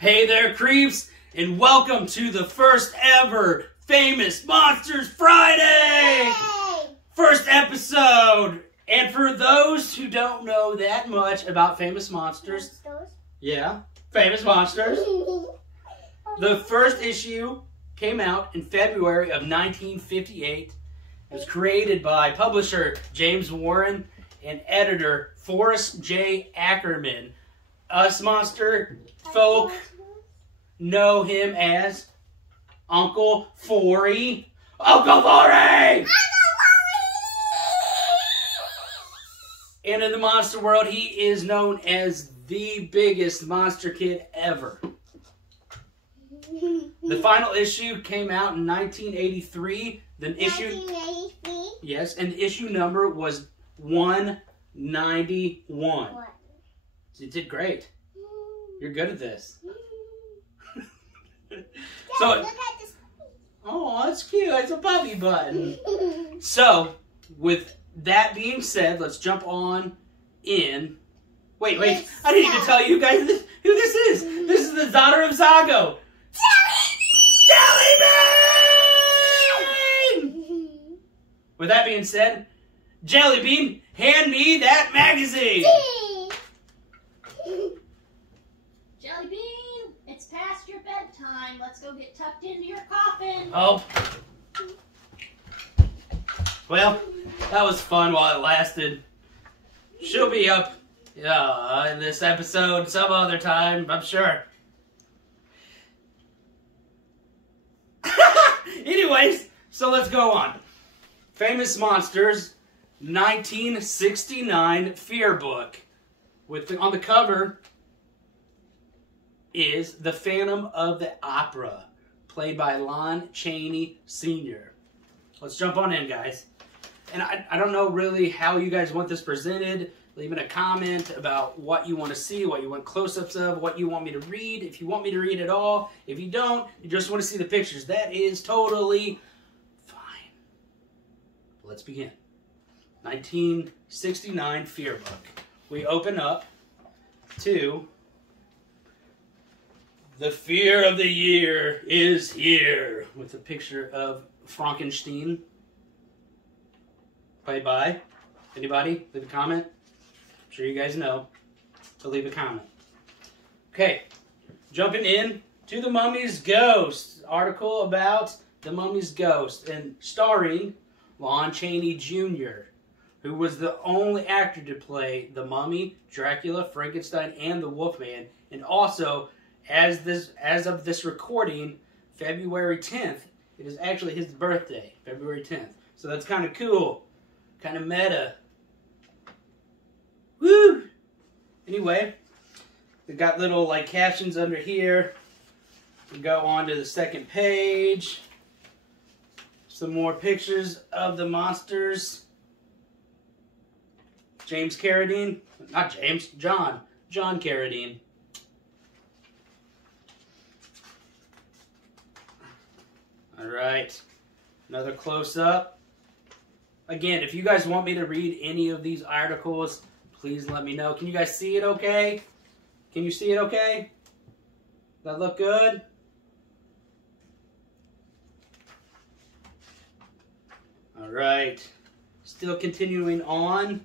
Hey there, creeps, and welcome to the first ever Famous Monsters Friday! Yay! First episode! And for those who don't know that much about Famous Monsters, yeah, Famous Monsters, the first issue came out in February of 1958. It was created by publisher James Warren and editor Forrest J. Ackerman. Us monster folk know him as Uncle Forey. Uncle Forey! And in the monster world, he is known as the biggest monster kid ever. The final issue came out in 1983. Then issue 1983? Yes, and the issue number was 191. You did great. You're good at this. So, look at this. Oh, that's cute. It's a puppy button. So, with that being said, let's jump on in. Wait. I need to tell you guys who this is. This is the daughter of Zaago. Jellybean! With that being said, Jellybean, hand me that magazine. Jellybean, it's past your bedtime. Let's go get tucked into your coffin. Oh. Well, that was fun while it lasted. She'll be up in this episode some other time, I'm sure. Anyways, so let's go on. Famous Monsters, 1969 Fear Book. On the cover is the Phantom of the Opera, played by Lon Chaney Sr. Let's jump on in, guys. And I don't know really how you guys want this presented. Leave in a comment about what you want to see, what you want close-ups of, what you want me to read. If you want me to read it all. If you don't, you just want to see the pictures. That is totally fine. Let's begin. 1969 Fear Book. We open up to The Fear of the Year is Here, with a picture of Frankenstein. Played by anybody? Leave a comment. I'm sure you guys know, so leave a comment. Okay, jumping in to The Mummy's Ghost. Article about The Mummy's Ghost, and starring Lon Chaney Jr., who was the only actor to play the Mummy, Dracula, Frankenstein, and the Wolfman. And also, as of this recording, February 10th, it is actually his birthday, February 10th. So that's kind of cool, kind of meta. Woo! Anyway, we got little captions under here. We go on to the second page. Some more pictures of the monsters. John Carradine. Alright, another close-up. Again, if you guys want me to read any of these articles, please let me know. Can you guys see it okay? Can you see it okay? Does that look good? Alright, still continuing on.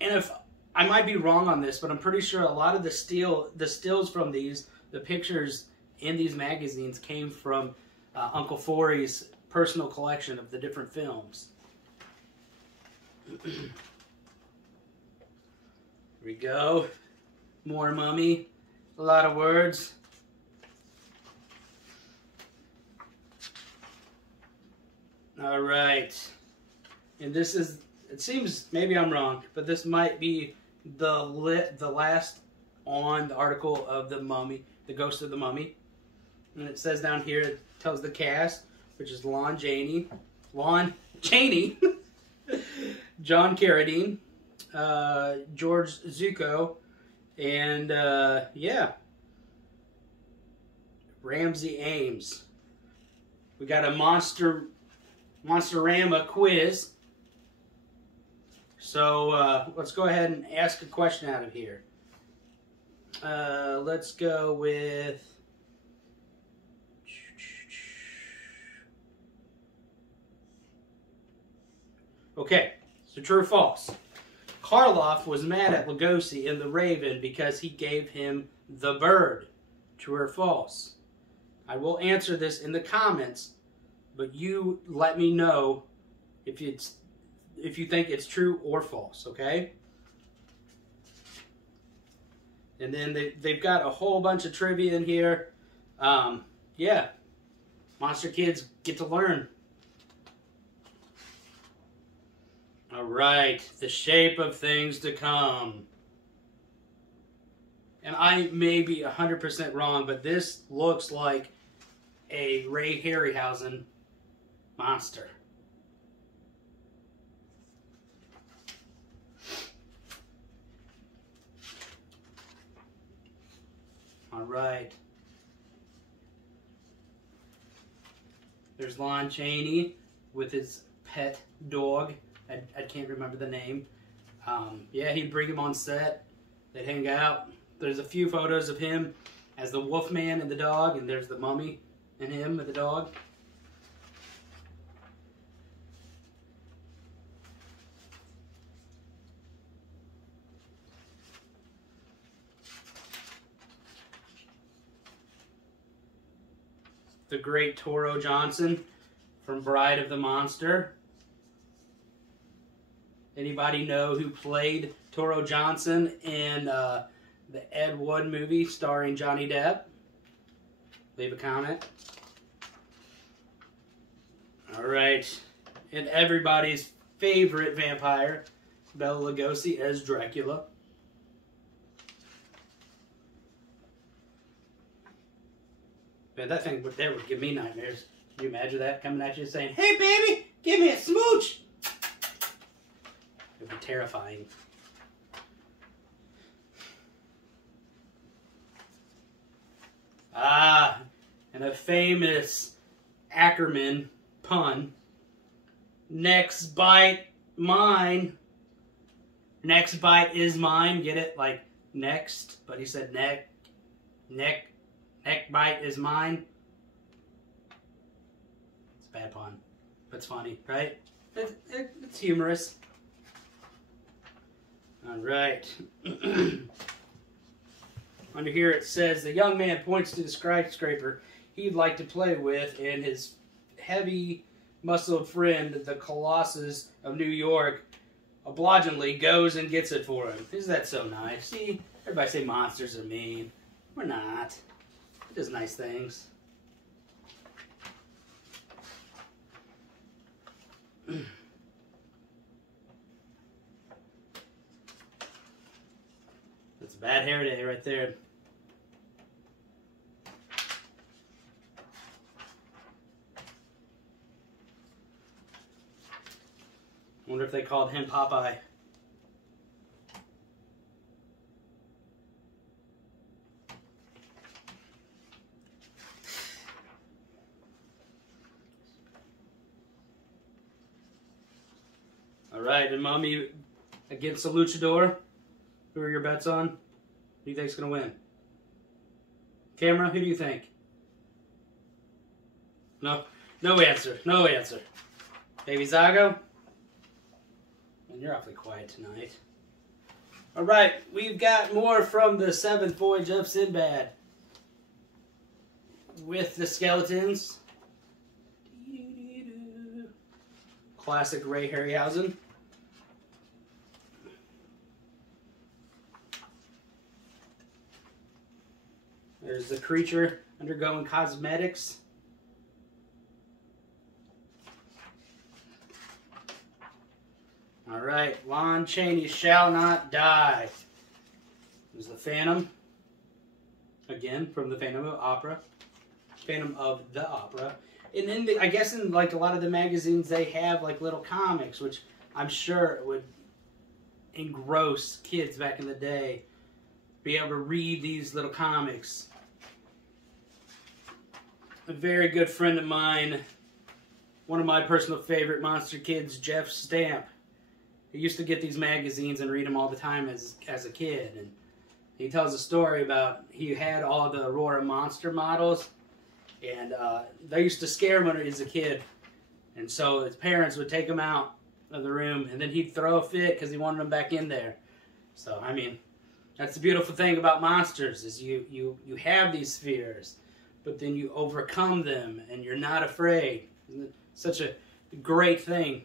And if I might be wrong on this, but I'm pretty sure a lot of the stills from the pictures in these magazines came from Uncle Forey's personal collection of the different films. Here we go. More Mummy. A lot of words. All right. And this is, it seems, maybe I'm wrong, but this might be the last on the article of the Mummy, the Ghost of the Mummy. And it says down here, it tells the cast, which is Lon Chaney, John Carradine, George Zuko, and Ramsey Ames. We got a Monsterama quiz. So let's go ahead and ask a question out of here. Let's go with... Okay, so true or false? Karloff was mad at Lugosi in The Raven because he gave him the bird. True or false? I will answer this in the comments, but you let me know if you think it's true or false, okay? And then they've got a whole bunch of trivia in here. Yeah, Monster Kids get to learn. All right, the shape of things to come. And I may be 100% wrong, but this looks like a Ray Harryhausen monster. All right. There's Lon Chaney with his pet dog. I can't remember the name. Yeah, he'd bring him on set. They'd hang out. There's a few photos of him as the Wolfman and the dog, and there's the mummy and him and the dog. The great Toro Johnson from Bride of the Monster. Anybody know who played Toro Johnson in the Ed Wood movie starring Johnny Depp? Leave a comment. All right. And everybody's favorite vampire, Bela Lugosi as Dracula. Man, that thing there would give me nightmares. Can you imagine that coming at you saying, "Hey, baby, give me a smooch"? It would be terrifying. Ah, and a famous Ackerman pun. Next bite, mine. Next bite is mine. Get it? Like next, but he said neck bite is mine. It's a bad pun, but it's funny, right? It's humorous. All right. Under here it says, the young man points to the skyscraper he'd like to play with, and his heavy-muscled friend, the Colossus of New York, obligingly goes and gets it for him. Isn't that so nice? See, everybody say monsters are mean. We're not. We're just nice things. That's a bad hair day right there. Wonder if they called him Popeye. All right, and Mommy against the Luchador. Who are your bets on? Who do you think's gonna win? Camera, who do you think? No answer. No answer. Baby Zaago? And you're awfully quiet tonight. All right, we've got more from the Seventh Voyage of Sinbad with the skeletons. Classic Ray Harryhausen. There's the creature undergoing cosmetics. All right, Lon Chaney shall not die. There's the Phantom. Again, from the Phantom of Opera. Phantom of the Opera. And then, I guess in like a lot of the magazines, they have like little comics, which I'm sure would engross kids back in the day. Be able to read these little comics. A very good friend of mine, one of my personal favorite monster kids, Jeff Stamp. He used to get these magazines and read them all the time as a kid. And He tells a story about he had all the Aurora monster models, and they used to scare him when he was a kid. And so his parents would take him out of the room, and then he'd throw a fit because he wanted them back in there. So, I mean, that's the beautiful thing about monsters, is you have these fears, but then you overcome them, and you're not afraid. Isn't it such a great thing?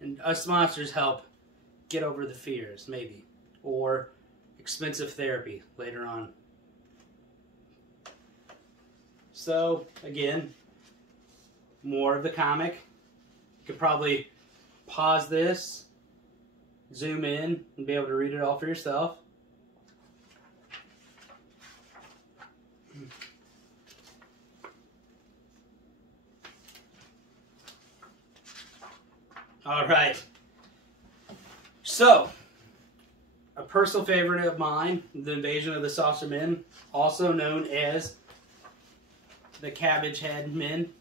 And us monsters help get over the fears, maybe. Or expensive therapy later on. So, again, more of the comic. You could probably pause this, zoom in, and be able to read it all for yourself. All right. So, a personal favorite of mine, The Invasion of the Saucer Men, also known as the Cabbage Head Men.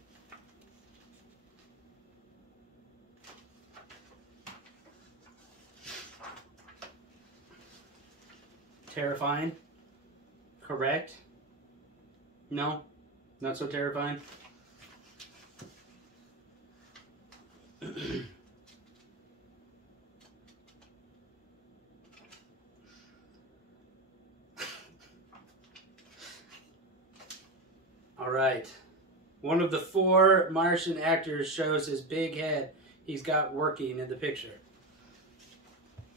Terrifying. Correct. No, not so terrifying. All right. One of the 4 Martian actors shows his big head he's got working in the picture.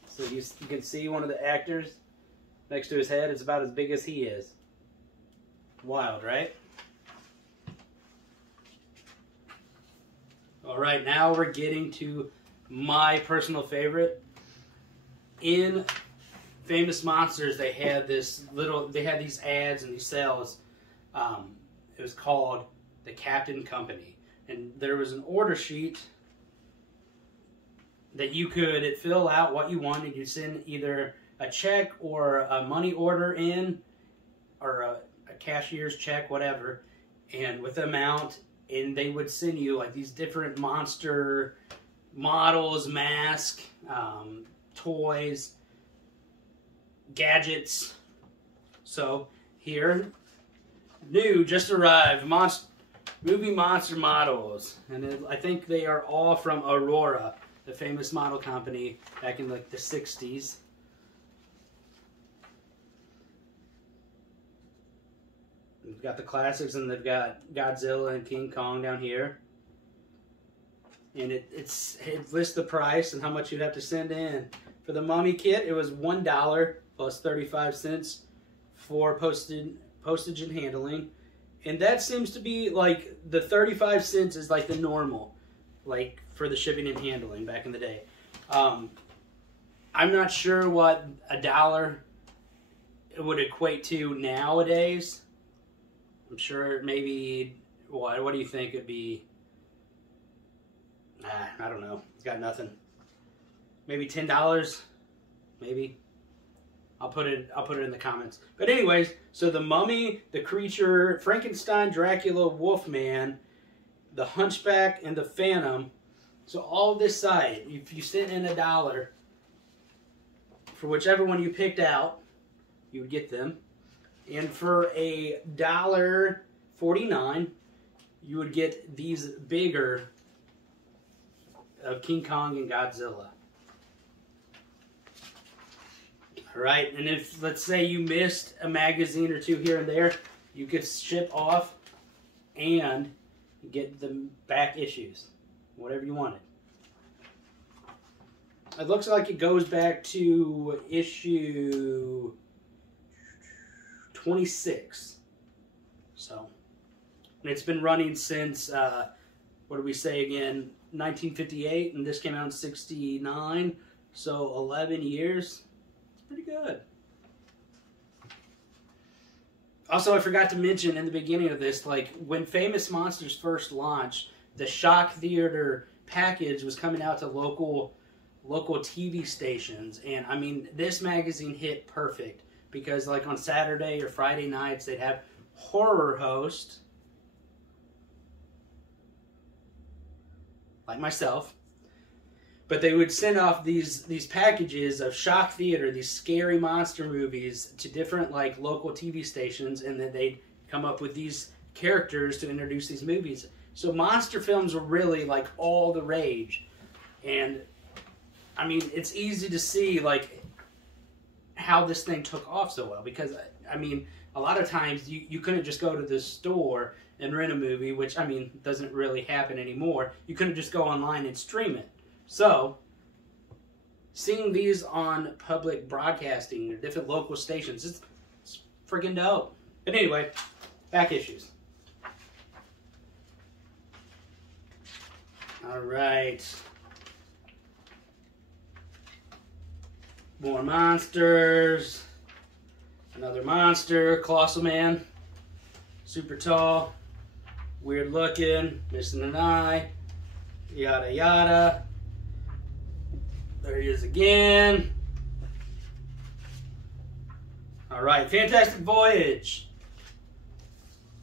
So you can see one of the actors next to his head. It's about as big as he is. Wild, right? All right, now we're getting to my personal favorite. In Famous Monsters, they had these ads and these sales. It was called the Captain Company, and there was an order sheet that you could fill out what you wanted. You'd send either a check or a money order in, or a cashier's check, whatever, and with the amount, and they would send you like these different monster models, masks, toys, gadgets. So here, new, just arrived, movie monster models, and I think they are all from Aurora, the famous model company back in like the 60s. We've got the classics, and they've got Godzilla and King Kong down here. And it lists the price and how much you'd have to send in. For the Mummy kit, it was $1 plus 35 cents for postage and handling. And that seems to be like the 35 cents is like the normal, like for the shipping and handling back in the day. I'm not sure what $1 would equate to nowadays. I'm sure maybe, what do you think it'd be? I don't know. It's got nothing. Maybe $10? Maybe. I'll put it in the comments. But anyways, so the Mummy, the Creature, Frankenstein, Dracula, Wolfman, the Hunchback, and the Phantom. So all this side, if you sent in $1 for whichever one you picked out, you would get them. And for $1.49, you would get these bigger of King Kong and Godzilla. All right, and if, let's say, you missed a magazine or two here and there, you could ship off and get the back issues, whatever you wanted. It looks like it goes back to issue 26. So, and it's been running since, what do we say again, 1958, and this came out in 69, so 11 years. It's pretty good. Also, I forgot to mention in the beginning of this, like, when Famous Monsters first launched, the Shock Theater package was coming out to local TV stations, and I mean, this magazine hit perfect, because like on Saturday or Friday nights, they'd have horror hosts, like myself, But they would send off these packages of shock theater, these scary monster movies, to different like local TV stations, and then they'd come up with these characters to introduce these movies. So monster films were really like all the rage. And I mean, it's easy to see like how this thing took off so well, because I mean, a lot of times you couldn't just go to the store and rent a movie, which I mean doesn't really happen anymore. You couldn't just go online and stream it. So seeing these on public broadcasting or different local stations, it's freaking dope. But anyway, back issues. All right. More monsters. Another monster. Colossal Man. Super tall. Weird looking. Missing an eye. Yada yada. There he is again. All right. Fantastic Voyage.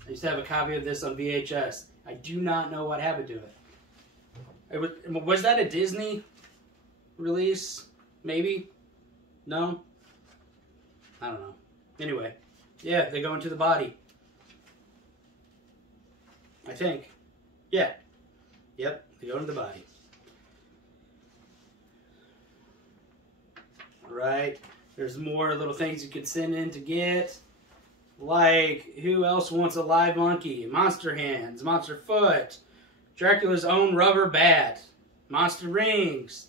I used to have a copy of this on VHS. I do not know what happened to it. Was that a Disney release? Maybe? No? I don't know. Anyway. Yeah, they go into the body. I think. Yeah. Yep, they go into the body. Alright. There's more little things you could send in to get. Like, who else wants a live monkey? Monster Hands, Monster Foot, Dracula's own rubber bat, Monster Rings,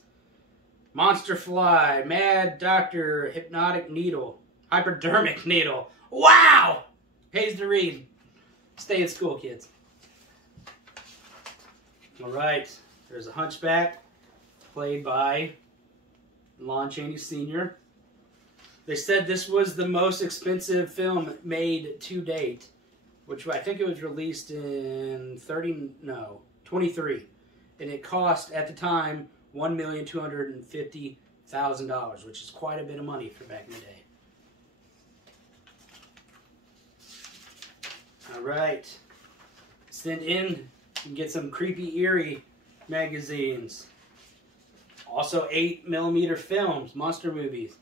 Monster Fly, Mad Doctor, Hypnotic Needle, Hypodermic Needle. Wow! Pays to read. Stay in school, kids. Alright, there's a Hunchback, played by Lon Chaney Sr. They said this was the most expensive film made to date, which I think it was released in 23. And it cost, at the time, $1,250,000, which is quite a bit of money for back in the day. Alright. Send in, you can get some creepy, eerie magazines. Also 8mm films, monster movies.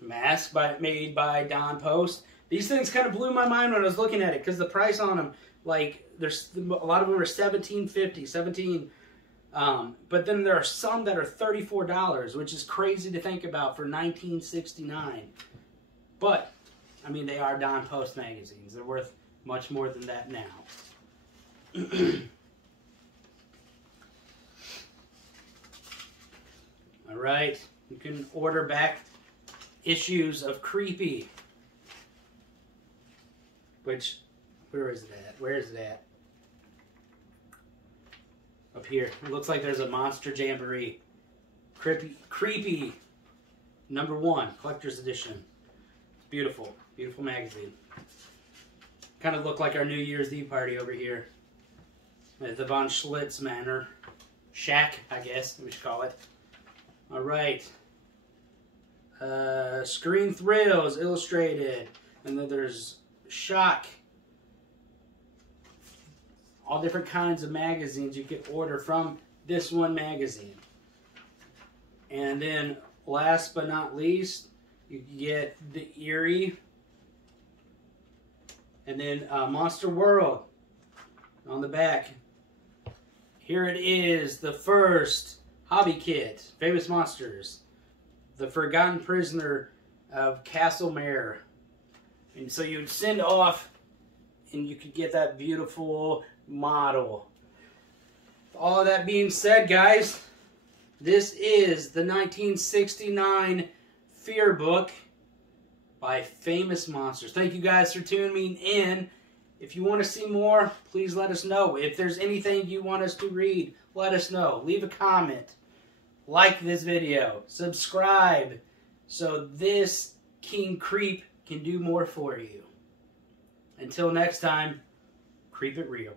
Mask made by Don Post. These things kind of blew my mind when I was looking at it, because the price on them, like, there's a lot of them are $17.50, but then there are some that are $34, which is crazy to think about for 1969. But I mean, they are Don Post magazines. They're worth much more than that now. All right, you can order back issues of Creepy, which, where is it at? Where is it at? Up here. It looks like there's a Monster Jamboree. Creepy #1, collector's edition. It's beautiful. Beautiful magazine. Kind of look like our New Year's Eve party over here at the Von-Schlitz Manor. Shack, I guess we should call it. All right. Screen Thrills Illustrated. And then there's Shock. All different kinds of magazines you can order from this one magazine. And then last but not least, you can get the Eerie. And then Monster World on the back. Here it is, the first hobby kit, Famous Monsters. The Forgotten Prisoner of Castlemare. And so you'd send off and you could get that beautiful model. All of that being said, guys, this is the 1969 Fear Book by Famous Monsters. Thank you guys for tuning in. If you want to see more, please let us know. If there's anything you want us to read, let us know. Leave a comment. Like this video. Subscribe so this King Creep can do more for you. Until next time, creep it real.